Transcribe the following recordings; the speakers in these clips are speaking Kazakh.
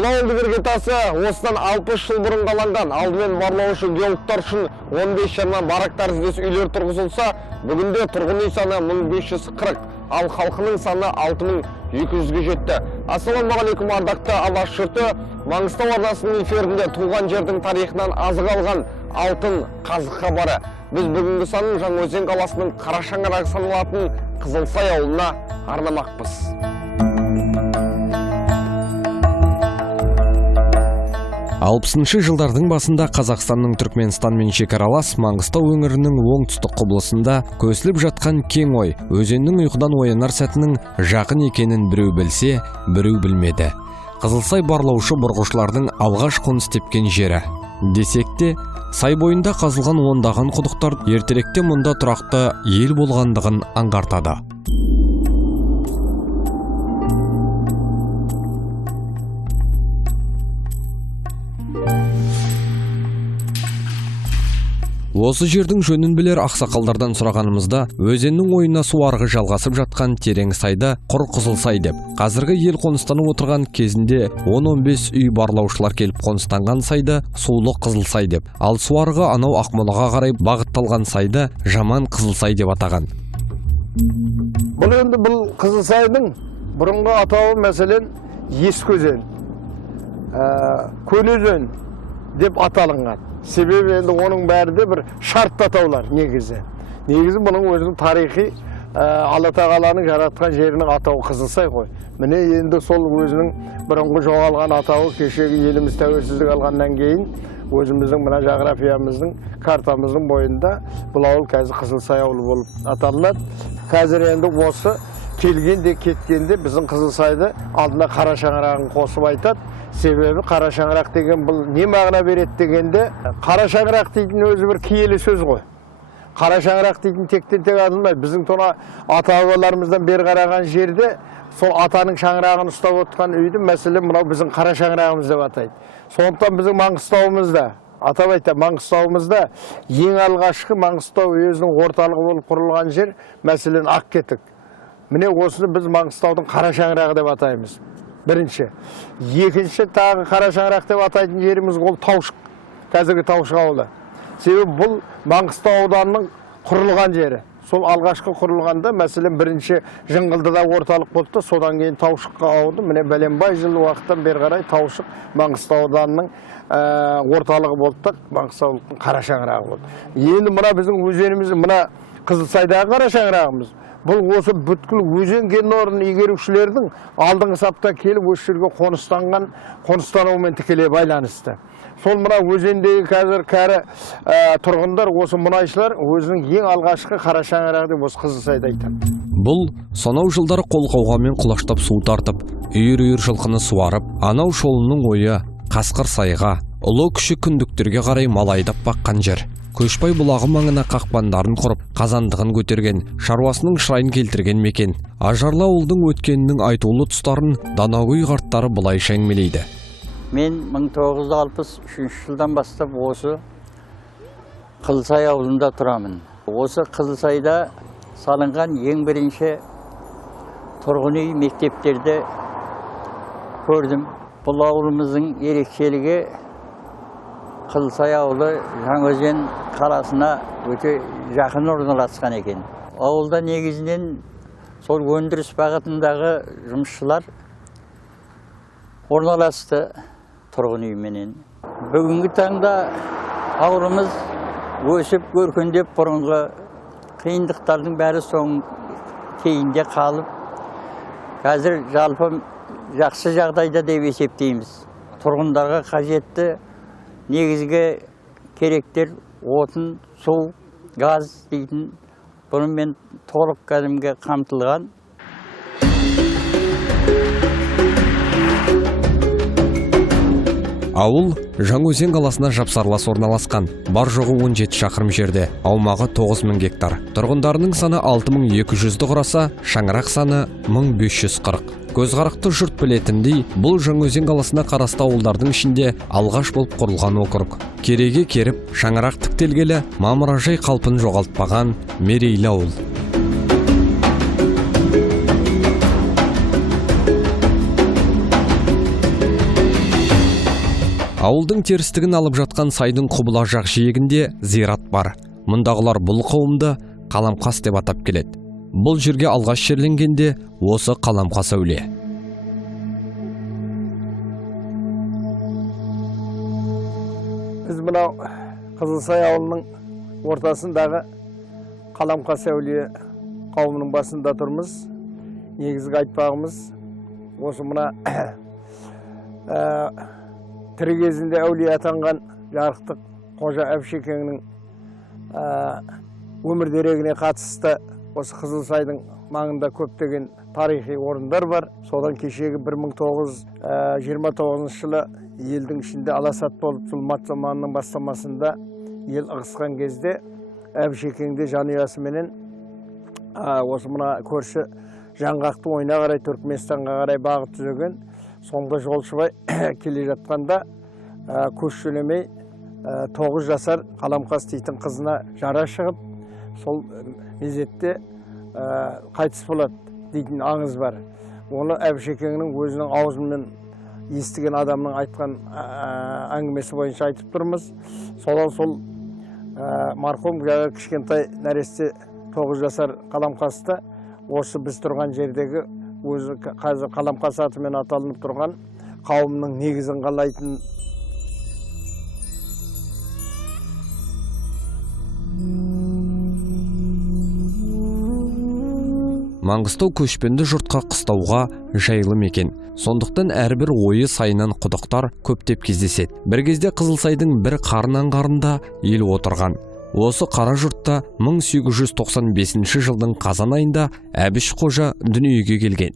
Бұл ауылдың іргетасы осыдан 60 жыл бұрын қаланған. Алдымен барлаушы геологтар үшін 15 жарымнан барак тәріздес үйлер тұрғызылса, бүгінде тұрғын үй саны 1540, ал халқының саны 6200-ге жетті. Ассалаумағалейкум, ардақты алаш жұрты. Маңғыстау арнасының эфирінде туған жердің тарихынан азық алған алтын қазық хабары. Біз бүгінгі санын Жаңаөзен қаласының Қарашаңырақ саналатын Қызылсай ауылына арнамақпыз. 60 жылдардың басында Қазақстанның Түркменстанмен шекаралас Маңғыстау өңірінің оңтүстік құбылысында көсіліп жатқан кең ой, өзеннің ұйқыдан оянар сәтінің жақын екенін біреу білсе, біреу білмеді. Қызылсай барлаушы бұрғышылардың алғаш қоныс тепкен жері. Десек те, сай бойында қазылған ондаған құдықтар ертеректе мұнда тұрақты ел болғандығын аңғартады. Осы жердің жөнін білер ақсақалдардан сұрағанымызда, өзеннің ойына су арғы жалғасып жатқан терең сайды құр Қызылсай деп, қазіргі ел қоныстанып отырған кезінде 10-15 үй барлаушылар келіп қоныстанған сайды сулы Қызылсай деп, ал су арғы анау Ақмолаға қарай бағытталған сайды жаман Қызылсай деп атаған. Бұл Қызылсайдың бұрынғы атауы мәселен Ескі өзен, Көн өзен деп аталынған. Себебі енді оның бәрі де бір шартты атаулар негізі. Негізі бұның өзінің тарихи Алла тағаланың жаратқан жерінің атауы Қызылсай ғой. Міне енді сол өзінің бұрынғы жоғалған атауы кешегі еліміз тәуелсіздік алғаннан кейін өзіміздің мына жағрафиямыздың, картамыздың бойында бұл ауыл қазір Қызылсай ауылы болып аталынады. Қазір енді осы келгенде кеткенде біздің Қызылсайды алдына қара шаңырағын қосып айтады. Себебі қара шаңырақ деген бұл не мағына береді дегенде, қара шаңырақ дейтін өзі бір киелі сөз ғой. Қара шаңырақ дейтін тектен тек атылмайды. Біздің тона ата-бабаларымыздан бері қараған жерде сол атаның шаңырағын ұстап отқан үйді мәселен мынау біздің қара шаңырағымыз деп атайды. Сондықтан біздің Маңғыстауымызда, атап айтам, Маңғыстауымызда ең алғашқы Маңғыстау өзінің орталығы болып құрылған жер мәселен Ақкетік. Міне осыны біз Маңғыстаудың қара шаңырағы деп атаймыз. Бірінші. Екінші тағы қара шаңырақ деп атайтын жеріміз ол Таушық, қазіргі Таушық ауылы. Себебі бұл Маңғыстау ауданының құрылған жері. Сол алғашқы құрылғанда, мәселен, бірінші Жыңғылдыда орталық болды, содан кейін Таушыққа ауды. Міне бәленбай жыл уақыттан бері қарай Таушық Маңғыстау ауданының орталығы болды, Маңғыстаудың қара шаңырағы болды. Енді мына біздің өзеніміз, мына Қызылсайдағы қара шаңырағымыз. Бұл осы бүткіл өзен кен орнын игерушілердің алдыңғы сапта келіп осы жерге қоныстануымен тікелей байланысты. Сол мына өзендегі қазір кәрі тұрғындар, осы мұнайшылар өзінің ең алғашқы қара шаңырағы деп осы Қызылсайды айтады. Бұл сонау жылдары қолқауғамен құлаштап су тартып, үйір-үйір жылқыны суарып, анау шолының ойы Қасқыр сайға, ұлы күші күндіктерге қарай мал айдап баққан жер. Көшбай бұлағы маңына қақпандарын құрып, қазандығын көтерген, шаруасының шырайын келтірген мекен. Ажарлы ауылдың өткенінің айтулы тұстарын Данагөй қарттары былайша әңгімелейді. Мен 1963 жылдан бастап осы Қызылсай ауылында тұрамын. Осы Қызылсайда салынған ең бірінші тұрғын үй мектептерді көрдім. Бұл ауылымыздың ерекшелігі Қызылсай ауылы Жаңаөзен қаласына өте жақын орналасқан екен. Ауылда негізінен сол өндіріс бағытындағы жұмысшылар орналасты тұрғын үйменен. Бүгінгі таңда ауылымыз өсіп өркендеп, бұрынғы қиындықтардың бәрі соң кейінде қалып, қазір жалпы жақсы жағдайда деп есептейміз. Тұрғындарға қажетті негізгі керектер отын, су, газ дейтін бұнымен толық кәдімгі қамтылған. Ауыл Жаңаөзен қаласына жапсарлас орналасқан, бар жоғы 17 шақырым жерде, аумағы 9000 гектар. Тұрғындарының саны 6200-ді құраса, шаңырақ саны 1540. Көзқарақты жұрт білетіндей, бұл Жаңаөзен қаласына қарасты ауылдардың ішінде алғаш болып құрылған округ. Кереге керіп, шаңырақ тіктелгелі, мамыражай қалпын жоғалтпаған мерейлі ауыл. Ауылдың терістігін алып жатқан сайдың құбыла жақ жиегінде зират бар. Мұндағылар бұл қауымды Қаламқас деп атап келеді. Бұл жерге алғаш жерленгенде осы Қаламқас әулие. Біз мынау Қызылсай ауылының ортасындағы Қаламқас әулие қауымының басында тұрмыз. Негізгі айтпағымыз осы мына тірі кезінде әулие атанған жарықтық Қожа Әбшекеңнің өмір дерегіне қатысты осы Қызылсайдың маңында көптеген тарихи орындар бар. Содан кешегі 1929 жылы елдің ішінде аласат болып зұлмат заманының бастамасында ел ығысқан кезде Әбшекеңде жанұясыменен осы мына көрші Жаңғақты ойына қарай Түркменстанға қарай бағыт түзеген. Соңғы жолшыбай келе жатқанда көш жөнемей 9 жасар Қаламқас дейтін қызына жара шығып, сол мезетте қайтыс болады дейтін аңыз бар. Оны Әбшекеңнің өзінің аузымен естіген адамның айтқан әңгімесі бойынша айтып тұрмыз. Содан сол марқұм кішкентай нәресте 9 жасар Қаламқасты осы біз тұрған жердегі өзі қазір Қаламқас атымен аталынып тұрған қауымның негізін қалайтын. Маңғыстау көшпенді жұртқа қыстауға жайлы мекен. Сондықтан әрбір ойы сайынан құдықтар көптеп кездеседі. Bir кезде Қызылсайдың бір қарынан-қарында ел отырған. Осы қара жұртта 1895 жылдың қазан айында Әбіш қожа дүниеге келген.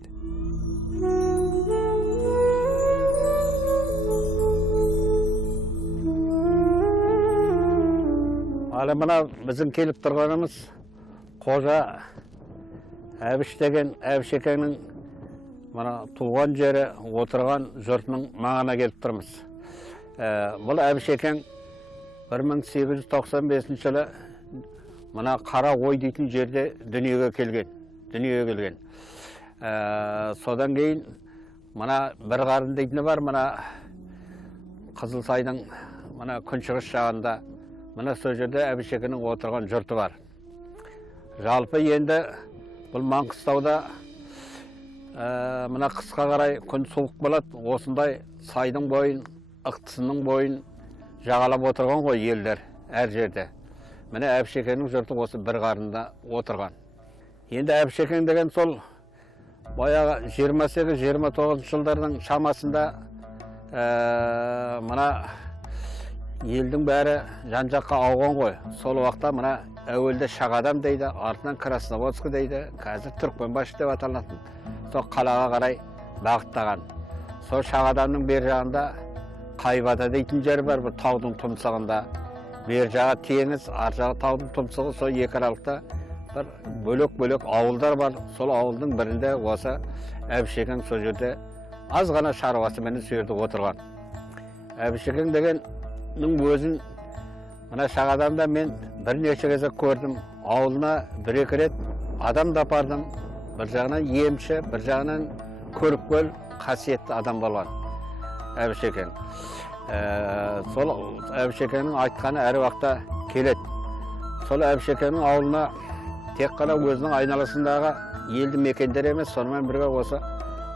Ала мына біздің келіп тұрғанымыз қожа Әбіш деген Әбшекеңнің мына туған жері отырған жұртының маңына келіп тұрмыз. Бұл Әбшекең 1895 жылы мына қара ой дейтін жерде дүниеге келген. Содан кейін мына бір қарын дейтіні бар, мына Қызылсайдың мына күншығыс жағында мына сол жерде Әбшекеңнің отырған жұрты бар. Жалпы енді бұл Маңғыстауда мына қысқа қарай күн суық болады, осындай сайдың бойын, ықтысының бойын жағалап отырған ғой елдер әр жерде. Міне Әбшекеңнің жұрты осы бір қарында отырған. Енді Әбшекең деген сол баяғы 28-29 жылдардың шамасында мына елдің бәрі жан-жаққа ауған ғой. Сол уақытта мына әуелде Шағадам дейді, артынан Красноводск дейді, қазір Түркменбаш деп аталатын. Сол қалаға қарай бағыттаған. Сол Шағадамның бер жағында Қайбада дейтін жер бар, бір таудың тұмсығында. Бер жағы теңіз, ар жағы таудың тұмсығы, сол екі аралықта бір бөлек-бөлек ауылдар бар. Сол ауылдың бірінде осы Әбшекең сол жерде аз ғана шаруасымен сол жерде отырған. Әбшекең дегеннің өзін мына Шағадамда мен бірнеше рет көрдім. Ауылына бір-екі рет адам да апардым. Bir жағынан емші, бір жағынан көріпкел, қасиетті адам болған Әбшекең. Сол Әбшекеңнің айтқаны әр уақытта келеді. Сол Әбшекеңнің ауылына тек қана өзінің айналасындағы елді мекендер емес, сонымен бірге осы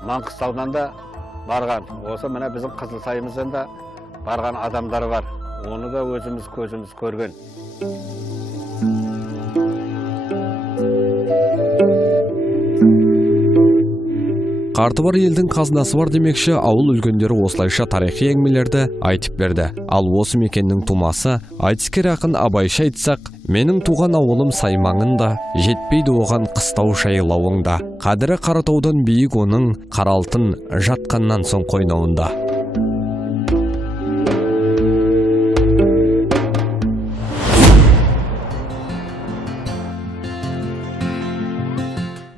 Маңғыстаудан да барған. Осы мына біздің Қызылсайымыздан да барған адамдар бар. Оны да өзіміз көзіміз көрген. Қарты бар елдің қазынасы бар демекші, ауыл үлкендері осылайша тарихи әңгімелерді айтып берді. Ал осы мекеннің тумасы, айтыскер ақын Абайша айтсақ, менің туған ауылым Саймаңында, жетпейді оған қыстау шайлауыңда. Қадірі Қаратаудан биік оның, қаралтын жатқаннан соң қойнауында.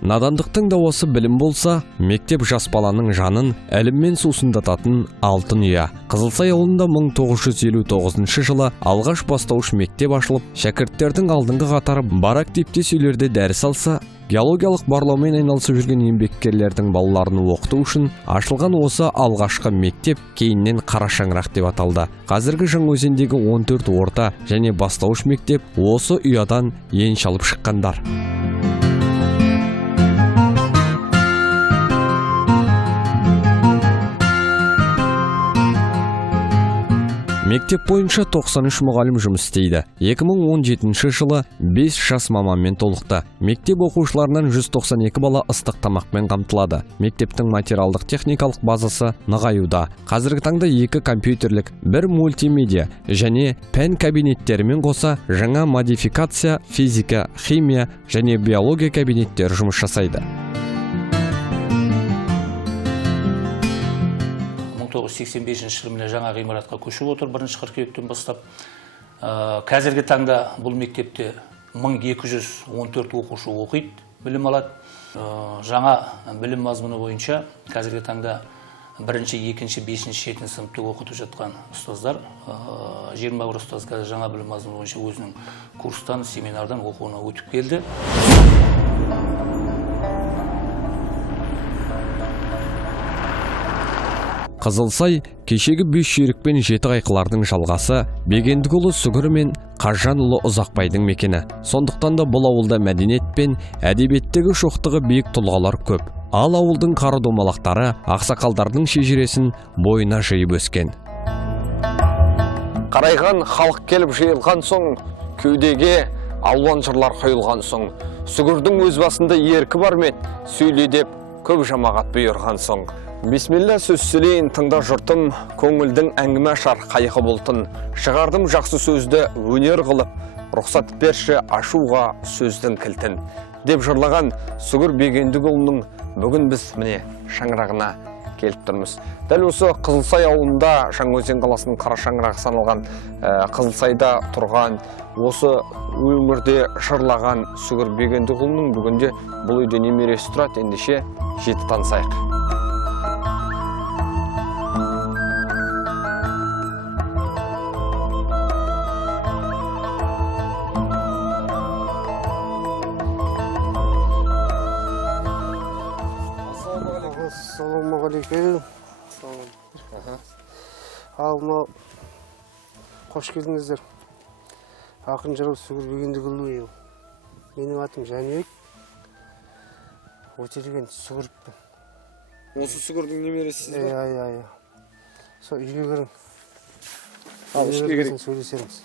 Надандықтың дауасы білім болса, мектеп жас баланың жанын әліммен сусындататын алтын ұя. Қызылсай ауылында 1959 жылы алғаш бастауыш мектеп ашылып, шәкірттердің алдыңғы қатары барак типтес үйлерде дәріс алса, геологиялық барлаумен айналысып жүрген еңбеккерлердің балаларын оқыту үшін ашылған осы алғашқы мектеп кейіннен Қара шаңырақ деп аталды. Қазіргі Жаңаөзендегі 14 орта және бастауыш мектеп осы ұядан енші алып шыққандар. Мектеп бойынша 93 мұғалім жұмыс істейді. 2017 жылы 5 жас маманмен толықты. Мектеп оқушыларынан 192 бала ыстық тамақпен қамтылады. Мектептің материалдық техникалық базасы нығаюда. Қазіргі таңда 2 компьютерлік, 1 мультимедиа және пән кабинеттерімен қоса жаңа модификация, физика, химия және биология кабинеттері жұмыс жасайды. 1985 жылы жаңа ғимаратқа көшіп отыр, 1 қыркүйектен бастап. Қазіргі таңда бұл мектепте 1214 оқушы оқиды, білім алады. Жаңа білім мазмұны бойынша қазіргі таңда 1, 2, 5, 7 сыныпты оқытып жатқан ұстаздар, 21 ұстаз қазір жаңа білім мазмұны бойынша өзінің курстан, семинардан оқуына өтіп келді. Қызылсай кешегі 5 жүйрік пен 7 қайқылардың жалғасы, Бегендікұлы Сүгір мен Қазжанұлы Ұзақбайдың мекені. Сондықтан да бұл ауылда мәдениет пен әдебиеттегі шоқтығы биік тұлғалар көп. Ал ауылдың қары домалақтары ақсақалдардың шежіресін бойына жиып өскен. Қарайған халық келіп жиылған соң, кеудеге алуан жырлар құйылған соң, Сүгірдің өз басында еркі бар мет, сөйле деп көп жамағат бұйырған соң. Бисмилла сөз сөйлейін тыңда жұртым, көңілдің әңгіме ашар қайғы болтын. Шығардым жақсы сөзді өнер қылып, рұқсат берші ашуға сөздің кілтін. Деп жырлаған Сүгір Бегендікұлының бүгін біз міне шаңырағына келіп тұрмыз. Дәл осы Қызылсай ауылында, Жаңаөзен қаласының Қара шаңырағы саналған Қызылсайда тұрған, осы өңірде жырлаған Сүгір Бегендікұлының бүгінде бұл үйде немересі тұрады, ендеше жеті танысайық. Ассалаумағалейкум. Алма, қош келдіңіздер. Ақын жырау Сүгір Бегендікұлы. Менің атым Жәнібек. Өтелген Сүгіріппін. Осы Сүгірдің немересісіз ба? Сол үйге кірің. Ал, ішке кірің. Сөйлесеміз.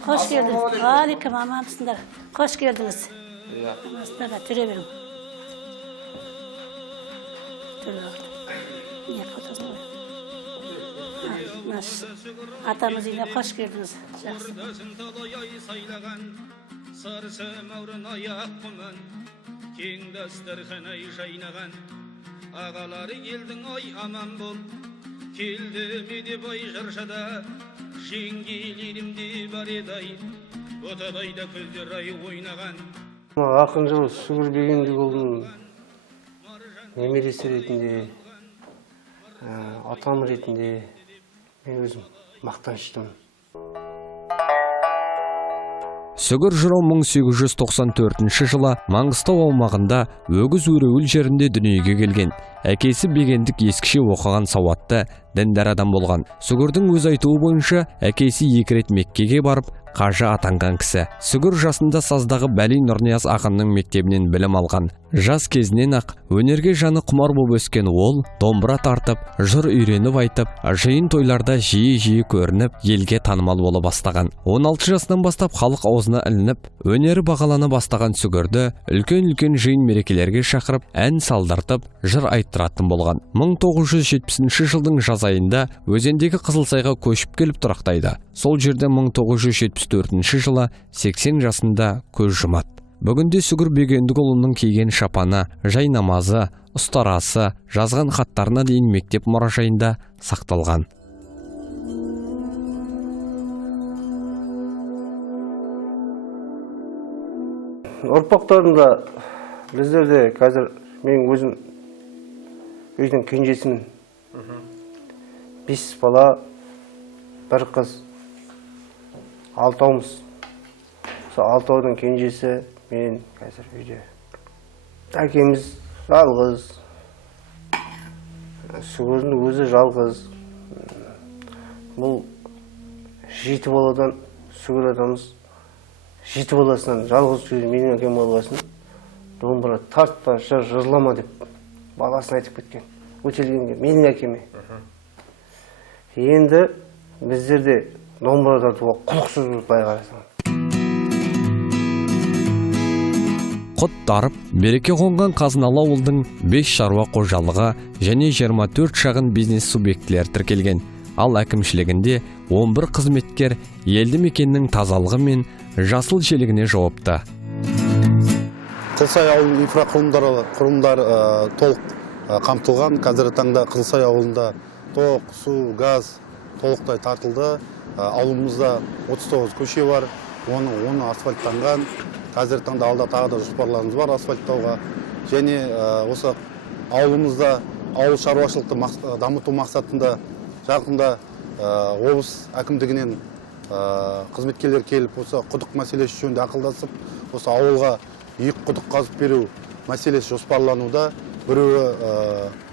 Hoş geldiniz. Aleyküm amamsınlar. Hoş geldiniz. Aslında türe verin. Türe oldu. Niye fotoğrafı var? Nasıl? Atamız yine hoş geldiniz. Жақсы. Sarısı mavrın ayak kuman, keng dastarxan ay жайнаған, ağaları geldin ay aman bol, keldi mi deb ay жаршада, жеңгелерімде бар еді ай, отадайда көздер ай ойнаған. Ақын жырау Сүгір Бегендікұлының немересі ретінде, атам ретінде мен өзім мақтаныштымын. Сүгір жырау 1894 жылы Маңғыстау аумағында Өгіз Өреуіл жерінде дүниеге келген. Әкесі Бегендік ескіше оқыған сауатты, діндар адам болған. Сүгірдің өз айтуы бойынша әкесі 2 рет Меккеге барып, қажы атанған кісі. Сүгір жасында саздағы Бәли Нұрнияз ақынның мектебінен білім алған. Жас кезінен ақ өнерге жаны құмар болып өскен ол, домбыра тартып, жыр үйреніп айтып, жиын тойларда жиі көрініп, елге танымал бола бастаған. 16 жасынан бастап халық аузына ілініп, өнері бағалана бастаған Сүгірді үлкен жиын мерекелерге шақырып, ән салдыртып, жыр айттыратын болған. 1970 жылдың жаз айында өзендегі Қызылсайға көшіп келіп тұрақтайды. Сол жерде 1974 жылы 80 жасында көз жұмады. Бүгінде Сүгір Бегендікұлының киген шапаны, жай намазы, ұстарасы, жазған хаттарына дейін мектеп мұражайында сақталған. ұрпақтарында біздерде қазір мен өзім үйдің кенжесімін. 5 бала, бір қыз, 6-аумыз. Сол 6-аудың кенжесі мен қазір үйде. Әкеміз жалғыз, Сүгірдің өзі жалғыз. Бұл 7 баладан Сүгір атамыз 7 баласынан жалғыз жүрген менің әкем болғасын, домбыра тартпа, жырлама деп баласын айтып кеткен. Өтелгенге менің әкеме. Енді біздерде домбыра тартуға құлықсыз былай қарасаң. Құт тарып, береке қонған Қазыналы ауылдың 5 шаруа қожалығы және 24 шағын бизнес субъектілер тіркелген. Ал әкімшілігінде 11 қызметкер елді мекеннің тазалығы мен жасыл желігіне жауапты. Қызылсай ауылының инфрақұрылымдары толық қамтылған. Қазіргі таңда Қызылсай ауылында тоқ, су, газ толықтай тартылды. Ауылымызда 39 көше бар, оны асфальттанған. Қазіргі таңда алда тағы да жоспарларымыз бар асфальттауға. Және осы ауылымызда ауыл шаруашылықты дамыту мақсатында жақында облыс әкімдігінен қызметкерлер келіп, осы құдық мәселесі жөнінде ақылдасып, осы ауылға 2 құдық қазып беру мәселесі жоспарлануда. Біреуі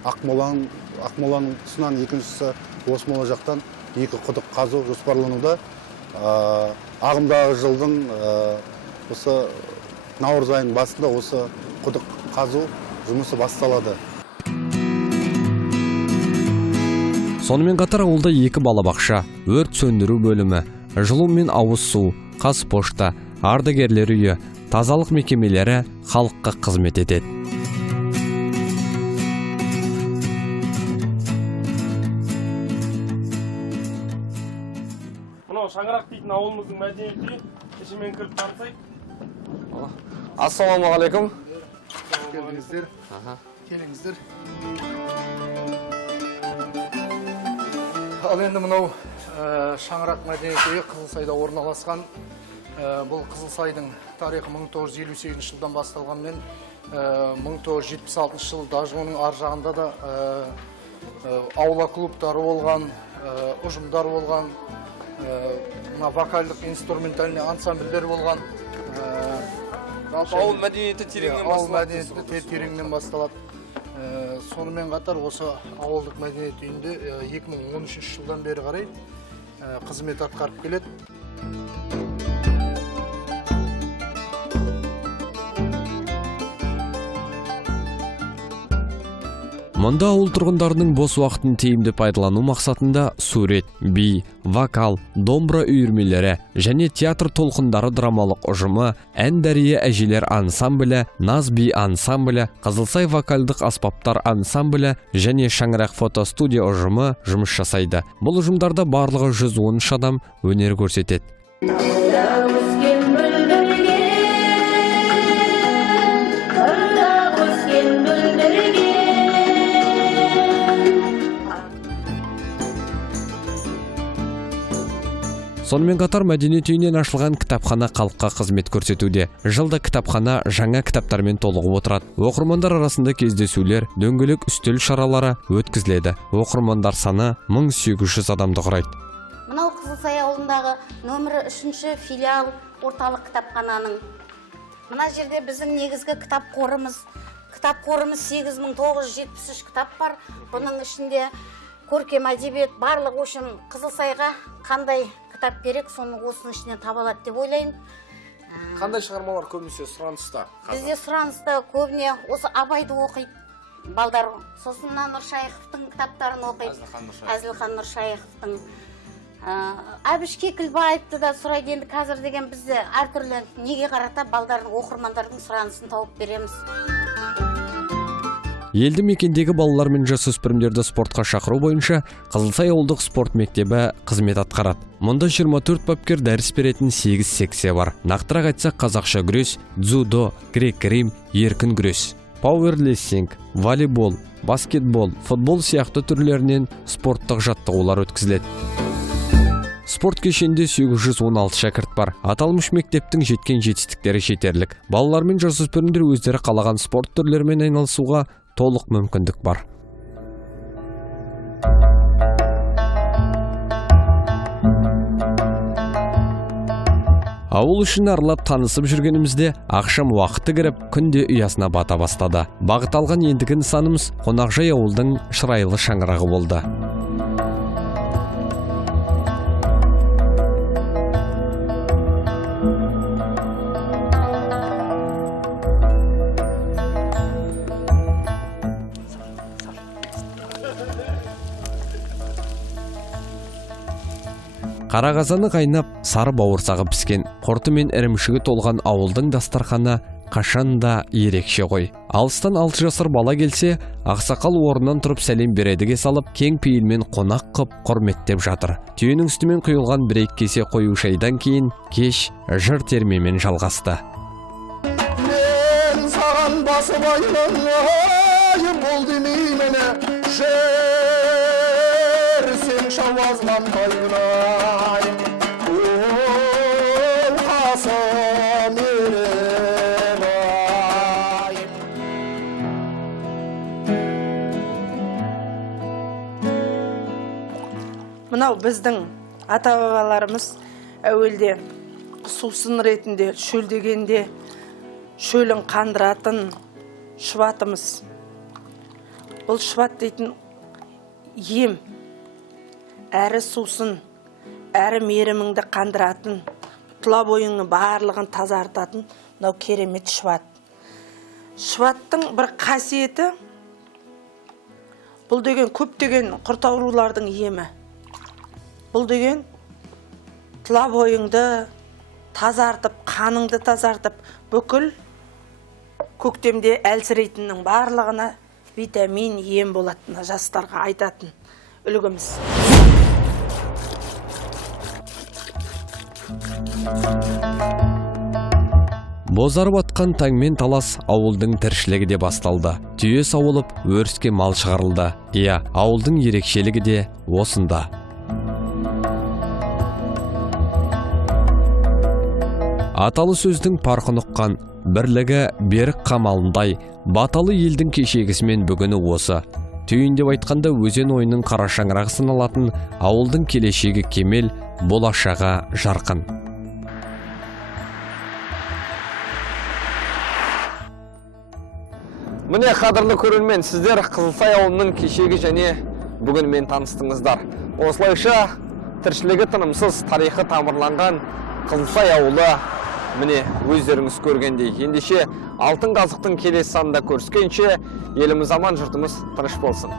Ақмоланың тұсынан, екіншісі Осмола жақтан 2 құдық қазу жоспарлануда. Ағымдағы жылдың осы наурыз айының басында осы құдық қазу жұмысы басталады. Сонымен қатар ауылда 2 балабақша, өрт сөндіру бөлімі, жылу мен ауыз су, Қазпошта, ардагерлер үйі, тазалық мекемелері халыққа қызмет етеді. Мынау Шаңырақ дейтін ауылымыздың мәдениет үйі, ішімен кіріп танысайық. Ассалаумағалейкум. Келіңіздер. Ал енді мынау Шаңырақ мәдениет үйі Қызылсайда орналасқан. Бұл Қызылсайдың тарихы 1958 жылдан басталғанмен 1976 жыл даже оның ар жағында да аула клубтары болған, ұжымдар болған, вокалдық инструментальный ансамбльдер болған. Ауыл мәдениеті тереңнен басталады. Сонымен қатар осы ауылдық мәдениет үйінде 2013 жылдан бері қарай қызмет атқарып келеді. Мұнда ауыл тұрғындарының бос уақытын тиімді пайдалану мақсатында сурет, би, вокал, домбыра үйірмелері және театр толқындары драмалық ұжымы, ән дәрия әжелер ансамблі, наз би ансамблі, Қызылсай вокалдық аспаптар ансамблі және Шаңырақ фотостудия ұжымы жұмыс жасайды. Бұл ұжымдарда барлығы 113 адам өнер көрсетеді. Сонымен қатар мәдениет үйінен ашылған кітапхана халыққа қызмет көрсетуде. Жылда кітапхана жаңа кітаптармен толығып отырады. Оқырмандар арасында кездесулер, дөңгелек үстел шаралары өткізіледі. Оқырмандар саны 1800 адамды құрайды. Мынау Қызылсай ауылындағы нөмірі 3-ші филиал орталық кітапхананың. Мына жерде біздің негізгі кітап қорымыз 8973 кітап бар. Бұның ішінде көркем әдебиет барлық үшін Қызылсайға қандай кітап керек, соны осының ішінен табалады деп ойлаймын. Қандай шығармалар көбінесе сұраныста? Бізде сұраныста көбіне осы Абайды оқиды балдар. Сосын Нұршайықовтың кітаптарын оқиды. Әзілхан Нұршайықовтың. Әбіш Кекілбаевты да сұрайды. Енді қазір деген бізде әртүрлі неге қарата балдардың, оқырмандардың сұранысын тауып береміз. Елді мекендегі балалар мен жасөспірімдерді спортқа шақыру бойынша Қызылсай ауылдық спорт мектебі қызмет атқарады. Мұнда 24 бапкер дәріс беретін 8 секция бар. Нақтырақ айтсақ, қазақша күрес, дзюдо, грек-рим, еркін күрес, пауэрлессинг, волейбол, баскетбол, футбол сияқты түрлерінен спорттық жаттығулар өткізіледі. Спорт кешенде 816 шәкірт бар. Аталмыш мектептің жеткен жетістіктері жетерлік. Балалар мен жасөспірімдер өздері қалаған спорт түрлерімен айналысуға толық мүмкіндік бар. Ауыл үшін аралап танысып жүргенімізде ақшам уақыты кіріп, күнде ұясына бата бастады. Бағыт алған ендігі нысанымыз Қонақжай ауылдың шырайлы шаңырағы болды. Қара қазаны қайнап, сары бауырсағы піскен, құрты мен ірімшігі толған ауылдың дастарханы қашанда ерекше ғой. Алыстан 6 жасар бала келсе, ақсақал орнынан тұрып сәлем бередіге салып, кең пейілмен қонақ қып құрметтеп жатыр. Түйенің үстімен құйылған 1-2 кесе қою шайдан кейін кеш жыр термемен жалғасты. Мен саған басып айнын, бұл демеймені, жерсен шауазған тайынайым, қасым ерелайым. Мынау біздің ата-бабаларымыз әуелде сусын ретінде шөлдегенде шөлін қандыратын шұбатымыз. Бұл шұбат дейтін ем, әрі сусын, әрі меріміңді қандыратын, тұла бойыңның барлығын тазартатын мынау керемет шұбат. Шұбаттың бір қасиеті, бұл деген көптеген құрт аурулардың емі. Бұл деген тұла бойыңды тазартып, қаныңды тазартып, бүкіл көктемде әлсірейтіннің барлығына витамин ем болатыны жастарға айтатын үлгіміз. Бозарып атқан таңмен талас ауылдың тіршілігі де басталды. Түйе сауылып, өріске мал шығарылды. Иә, ауылдың ерекшелігі де осында. Аталы сөздің парқын ұққан, бірлігі берік қамалындай, баталы елдің кешегісімен бүгіні осы. Түйін деп айтқанда өзен ойының қара шаңырағы саналатын ауылдың келешегі кемел, болашағы жарқын. Міне қадірлі көрермен, сіздер Қызылсай ауылының кешегі және бүгінмен таныстыңыздар. Осылайша тіршілігі тынымсыз тарихы тамырланған Қызылсай ауылы міне өздеріңіз көргендей. Ендеше алтын қазықтың келесі санында көріскенше еліміз аман, жұртымыз тыныш болсын.